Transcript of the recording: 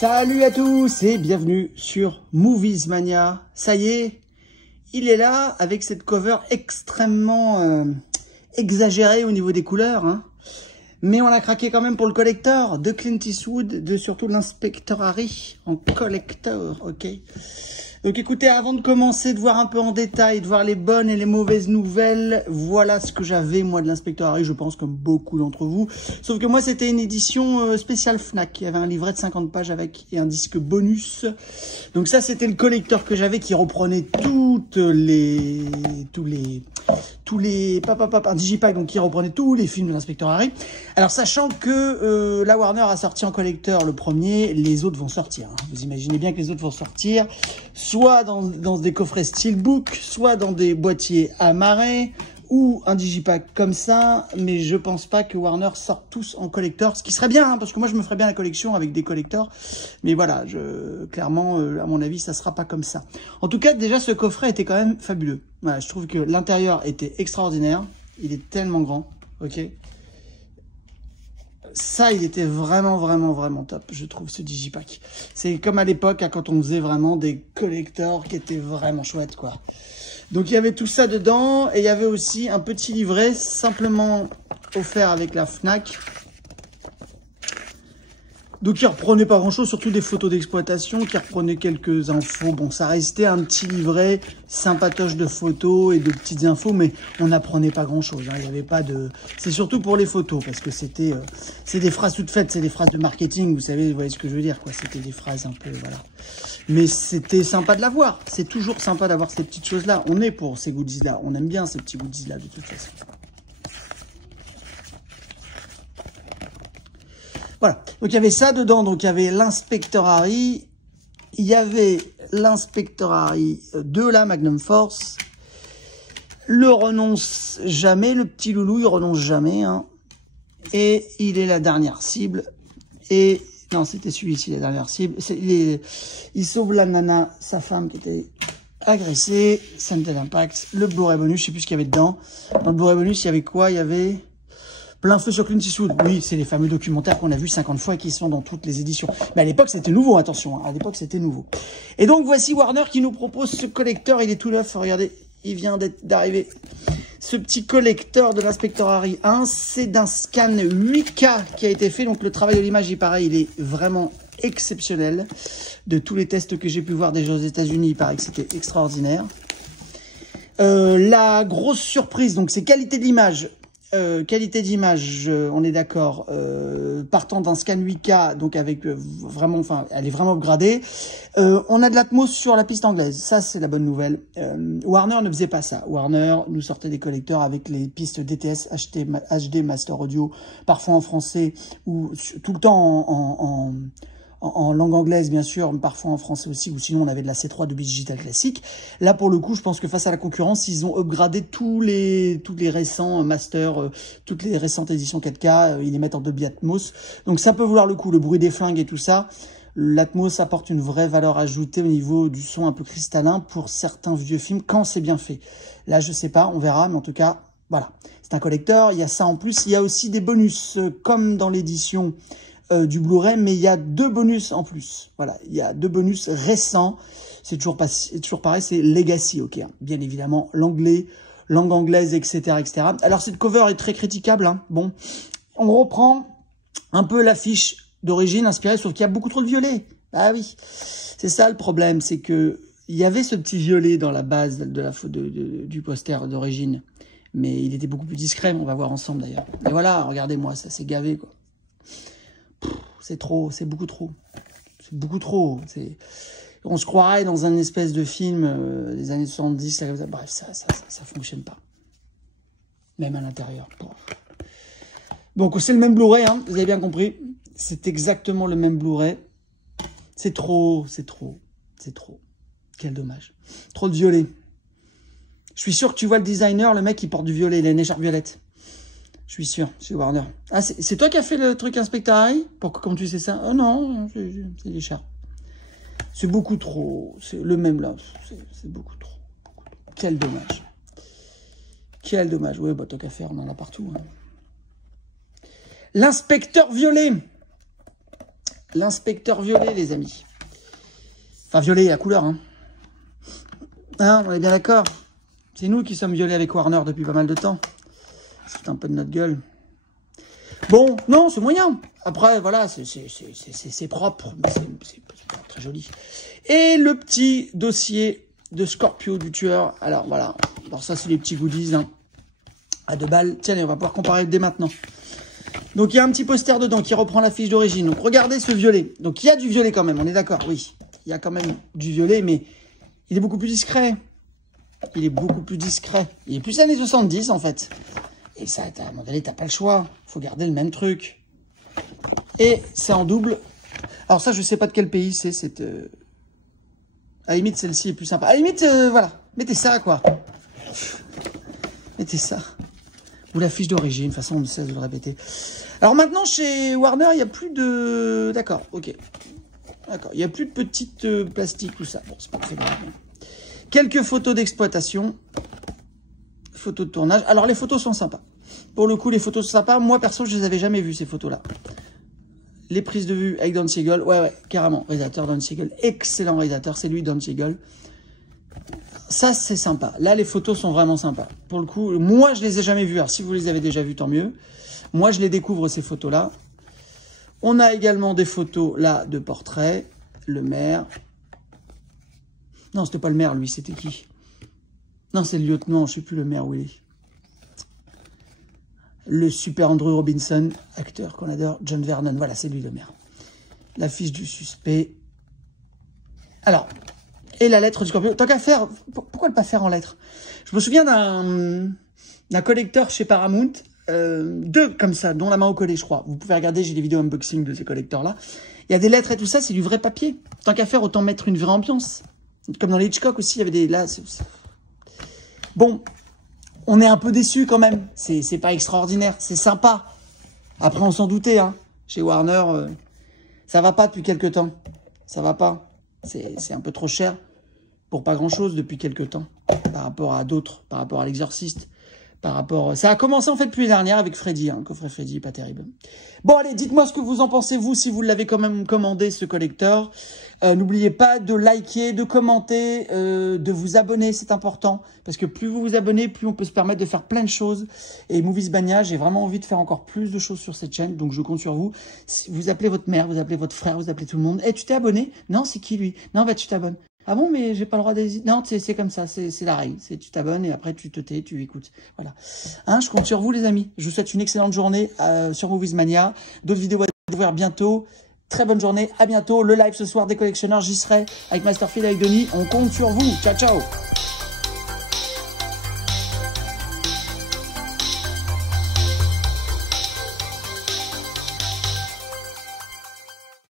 Salut à tous et bienvenue sur Movies Mania. Ça y est, il est là avec cette cover extrêmement exagérée au niveau des couleurs. Hein. Mais on a craqué quand même pour le collector de Clint Eastwood, de surtout l'inspecteur Harry en collector, ok. Donc écoutez, avant de commencer, de voir un peu en détail, de voir les bonnes et les mauvaises nouvelles, voilà ce que j'avais moi de l'inspecteur Harry, je pense comme beaucoup d'entre vous. Sauf que moi c'était une édition spéciale Fnac, il y avait un livret de 50 pages avec et un disque bonus. Donc ça c'était le collector que j'avais qui reprenait tous les un digipack, donc qui reprenait tous les films de l'inspecteur Harry. Alors sachant que la Warner a sorti en collector le premier, les autres vont sortir. Hein. Vous imaginez bien que les autres vont sortir, soit dans des coffrets steelbook, soit dans des boîtiers amarrés, ou un digipack comme ça, mais je pense pas que Warner sorte tous en collector, ce qui serait bien, hein, parce que moi je me ferais bien la collection avec des collectors, mais voilà, clairement, à mon avis, ça sera pas comme ça. En tout cas, déjà, ce coffret était quand même fabuleux. Voilà, je trouve que l'intérieur était extraordinaire, il est tellement grand, ok. Ça, il était vraiment top, je trouve, ce digipack. C'est comme à l'époque, hein, quand on faisait vraiment des collectors qui étaient vraiment chouettes, quoi. Donc, il y avait tout ça dedans, et il y avait aussi un petit livret, simplement offert avec la Fnac. Donc, il reprenait pas grand-chose, surtout des photos d'exploitation, qui reprenait quelques infos. Bon, ça restait un petit livret sympatoche de photos et de petites infos, mais on n'apprenait pas grand-chose. Hein. Il n'y avait pas de... C'est surtout pour les photos, parce que c'était... c'est des phrases toutes faites, c'est des phrases de marketing, vous savez, vous voyez ce que je veux dire, quoi. C'était des phrases un peu... Voilà. Mais c'était sympa de l'avoir. C'est toujours sympa d'avoir ces petites choses-là. On est pour ces goodies-là. On aime bien ces petits goodies-là, de toute façon. Voilà, donc il y avait ça dedans, donc il y avait l'inspecteur Harry, il y avait l'inspecteur Harry de la Magnum Force, le renonce jamais, le petit loulou, il renonce jamais, hein. Et il est la dernière cible, et non, c'était celui-ci, la dernière cible, il sauve la nana, sa femme qui était agressée, scène de l'impact, le Blu-ray bonus, je sais plus ce qu'il y avait dedans, dans le Blu-ray bonus, il y avait quoi? Il y avait... Plein feu sur Clint Eastwood. Oui, c'est les fameux documentaires qu'on a vus 50 fois et qui sont dans toutes les éditions. Mais à l'époque, c'était nouveau, attention. Hein. À l'époque, c'était nouveau. Et donc, voici Warner qui nous propose ce collector. Il est tout neuf. Regardez, il vient d'arriver. Ce petit collector de l'inspecteur Harry 1, c'est d'un scan 8K qui a été fait. Donc, le travail de l'image, il paraît, il est vraiment exceptionnel. De tous les tests que j'ai pu voir déjà aux États-Unis, il paraît que c'était extraordinaire. La grosse surprise, donc, c'est qualité de l'image. Qualité d'image, on est d'accord, partant d'un scan 8K, donc avec vraiment, enfin, elle est vraiment upgradée. On a de l'Atmos sur la piste anglaise, ça c'est la bonne nouvelle. Warner ne faisait pas ça. Warner nous sortait des collecteurs avec les pistes DTS, HD Master Audio, parfois en français ou tout le temps en langue anglaise, bien sûr, mais parfois en français aussi, ou sinon on avait de la C3 de Digital Classic. Là, pour le coup, je pense que face à la concurrence, ils ont upgradé tous les récents masters, toutes les récentes éditions 4K, ils les mettent en Dolby Atmos. Donc ça peut vouloir le coup, le bruit des flingues et tout ça. L'Atmos apporte une vraie valeur ajoutée au niveau du son un peu cristallin pour certains vieux films, quand c'est bien fait. Là, je sais pas, on verra, mais en tout cas, voilà. C'est un collector, il y a ça en plus. Il y a aussi des bonus, comme dans l'édition du Blu-ray, mais il y a 2 bonus en plus. Voilà, il y a 2 bonus récents. C'est toujours pareil, c'est Legacy, ok. Hein. Bien évidemment, l'anglais, langue anglaise, etc., etc. Alors, cette cover est très critiquable. Hein. Bon, on reprend un peu l'affiche d'origine inspirée, sauf qu'il y a beaucoup trop de violet. Ah oui, c'est ça le problème, c'est que il y avait ce petit violet dans la base de du poster d'origine, mais il était beaucoup plus discret. On va voir ensemble d'ailleurs. Et voilà, regardez-moi, ça s'est gavé, quoi. C'est trop, c'est beaucoup trop. C'est beaucoup trop. On se croirait dans un espèce de film des années 70. Bref, ça fonctionne pas. Même à l'intérieur. Donc, c'est le même Blu-ray, hein, vous avez bien compris. C'est exactement le même Blu-ray. C'est trop, c'est trop, c'est trop. Quel dommage. Trop de violet. Je suis sûr que tu vois le designer, le mec, il porte du violet, il a une écharpe violette. Je suis sûr, c'est Warner. Ah, c'est toi qui as fait le truc Inspector Harry? Pourquoi, comment tu sais ça? Oh non, c'est l'écharpe. C'est beaucoup trop. C'est le même là. C'est beaucoup trop. Quel dommage. Quel dommage. Oui, bah, tant qu'à faire, on en a partout. Hein. L'inspecteur violet. L'inspecteur violet, les amis. Enfin, violet à couleur, hein. Hein, on est bien d'accord. C'est nous qui sommes violets avec Warner depuis pas mal de temps. C'est un peu de notre gueule. Bon, non, c'est moyen. Après, voilà, c'est propre, mais c'est pas très joli. Et le petit dossier de Scorpio du tueur. Alors, voilà. Alors, ça, c'est les petits goodies, hein. À 2 balles. Tiens, allez, on va pouvoir comparer dès maintenant. Donc, il y a un petit poster dedans qui reprend la fiche d'origine. Donc, regardez ce violet. Donc, il y a du violet quand même, on est d'accord, oui. Il y a quand même du violet, mais il est beaucoup plus discret. Il est beaucoup plus discret. Il est plus années 70, en fait. Et ça, à un moment donné, t'as pas le choix. Faut garder le même truc. Et c'est en double. Alors ça, je sais pas de quel pays c'est. Cette, à la limite, celle-ci est plus sympa. À la limite, voilà. Mettez ça, quoi. Mettez ça. Ou la fiche d'origine. De toute façon, on ne cesse de le répéter. Alors maintenant, chez Warner, il n'y a plus de... D'accord, ok. D'accord. Il n'y a plus de petites plastiques, tout ça. Bon, c'est pas très grave. Quelques photos d'exploitation. Photos de tournage. Alors, les photos sont sympas. Pour le coup, les photos sont sympas. Moi, perso, je les avais jamais vues, ces photos-là. Les prises de vue avec Don Siegel. Ouais, carrément. Réalisateur Don Siegel. Excellent réalisateur. C'est lui, Don Siegel. Ça, c'est sympa. Là, les photos sont vraiment sympas. Pour le coup, moi, je les ai jamais vues. Alors, si vous les avez déjà vues, tant mieux. Moi, je les découvre, ces photos-là. On a également des photos, là, de portraits. Le maire. Non, c'était pas le maire, lui. C'était qui? Non, c'est le lieutenant. Je sais plus le maire où il est. Le super Andrew Robinson, acteur qu'on adore. John Vernon. Voilà, c'est lui le maire. La fiche du suspect. Alors, et la lettre du Scorpio. Tant qu'à faire, pourquoi ne pas faire en lettres? Je me souviens d'un collector chez Paramount. 2 comme ça, dont la main au collet, je crois. Vous pouvez regarder, j'ai des vidéos unboxing de ces collecteurs-là. Il y a des lettres et tout ça, c'est du vrai papier. Tant qu'à faire, autant mettre une vraie ambiance. Comme dans les Hitchcock aussi, il y avait des... Là, bon, on est un peu déçus quand même. C'est pas extraordinaire, c'est sympa. Après, on s'en doutait, hein. Chez Warner, ça va pas depuis quelques temps. Ça va pas. C'est un peu trop cher pour pas grand-chose depuis quelques temps. Par rapport à d'autres, par rapport à l'Exorciste. Par rapport... Ça a commencé en fait depuis l'année dernière avec Freddy, hein. Coffret Freddy, pas terrible. Bon allez, dites-moi ce que vous en pensez, vous, si vous l'avez quand même commandé, ce collector. N'oubliez pas de liker, de commenter, de vous abonner, c'est important. Parce que plus vous vous abonnez, plus on peut se permettre de faire plein de choses. Et Movies-Mania, j'ai vraiment envie de faire encore plus de choses sur cette chaîne, donc je compte sur vous. Si vous appelez votre mère, vous appelez votre frère, vous appelez tout le monde. Eh, tu t'es abonné? Non, c'est qui lui? Non, bah tu t'abonnes. Ah bon, mais j'ai pas le droit d'hésiter. Non, c'est comme ça, c'est la règle. Tu t'abonnes et après tu te tais, tu écoutes. Voilà. Hein, je compte sur vous, les amis. Je vous souhaite une excellente journée sur Movies-Mania. D'autres vidéos à découvrir bientôt. Très bonne journée, à bientôt. Le live ce soir des collectionneurs, j'y serai avec Masterfield, avec Denis. On compte sur vous. Ciao, ciao.